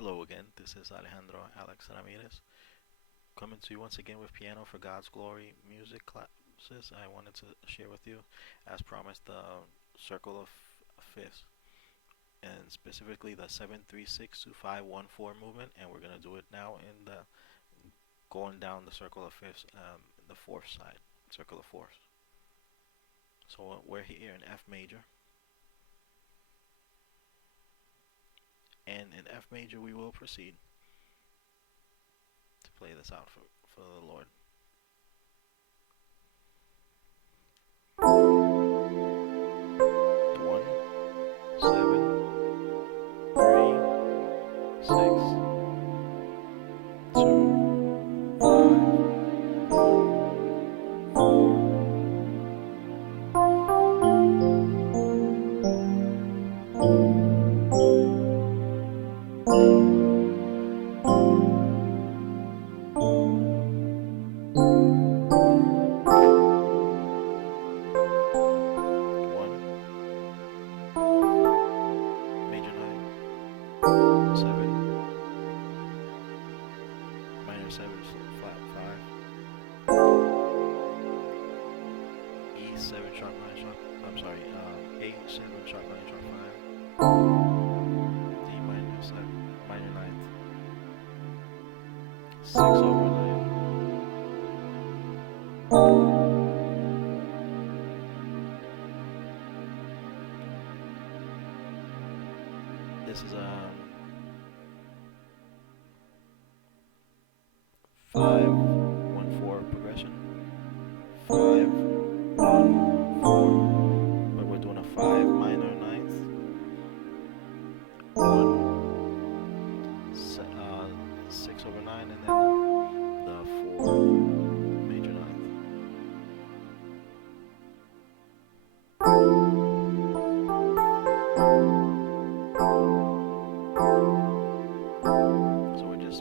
Hello again, this is Alejandro Alex Ramirez coming to you once again with Piano for God's Glory music classes. I wanted to share with you, as promised, the Circle of Fifths and specifically the 7 3 6 2 5 1 4 movement, and we're gonna do it now in the going down the Circle of Fifths, the fourth side, Circle of Fourths. So we're here in F major, and in F major we will proceed to play this out for the Lord. 6 over 9. This is 5 1 4 progression. 5 1 4, but we're doing a 5 minor 9th. 6 over 9, and then the 4 major 9th. So we're just